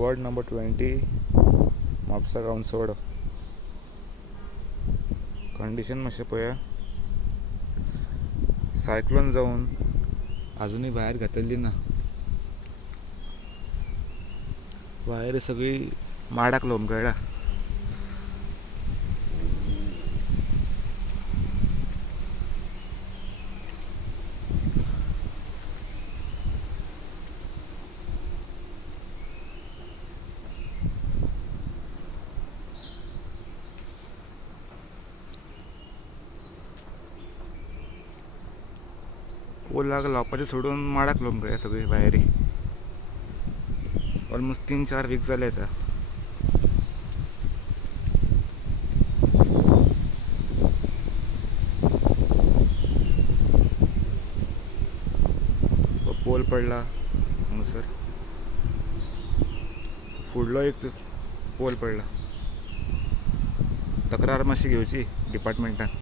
Ward number 20 Mapusa गांवसोड. Condition मातशें पळया. सायक्लोन जावन अजूनही भायर घातलेली ना. वायर सगळी माडाक लोंबकळ्ळा. पोलाक लावपाचें सोडून माडाक लोंबकळ्ळ्या सगळी वायरी. ऑलमोस्ट 3-4 वीक जाले आता. पोल पडला हांगसर. फुडलो एक पोल पडला. तक्रार मातशी घेवची डिपार्टमेंटान.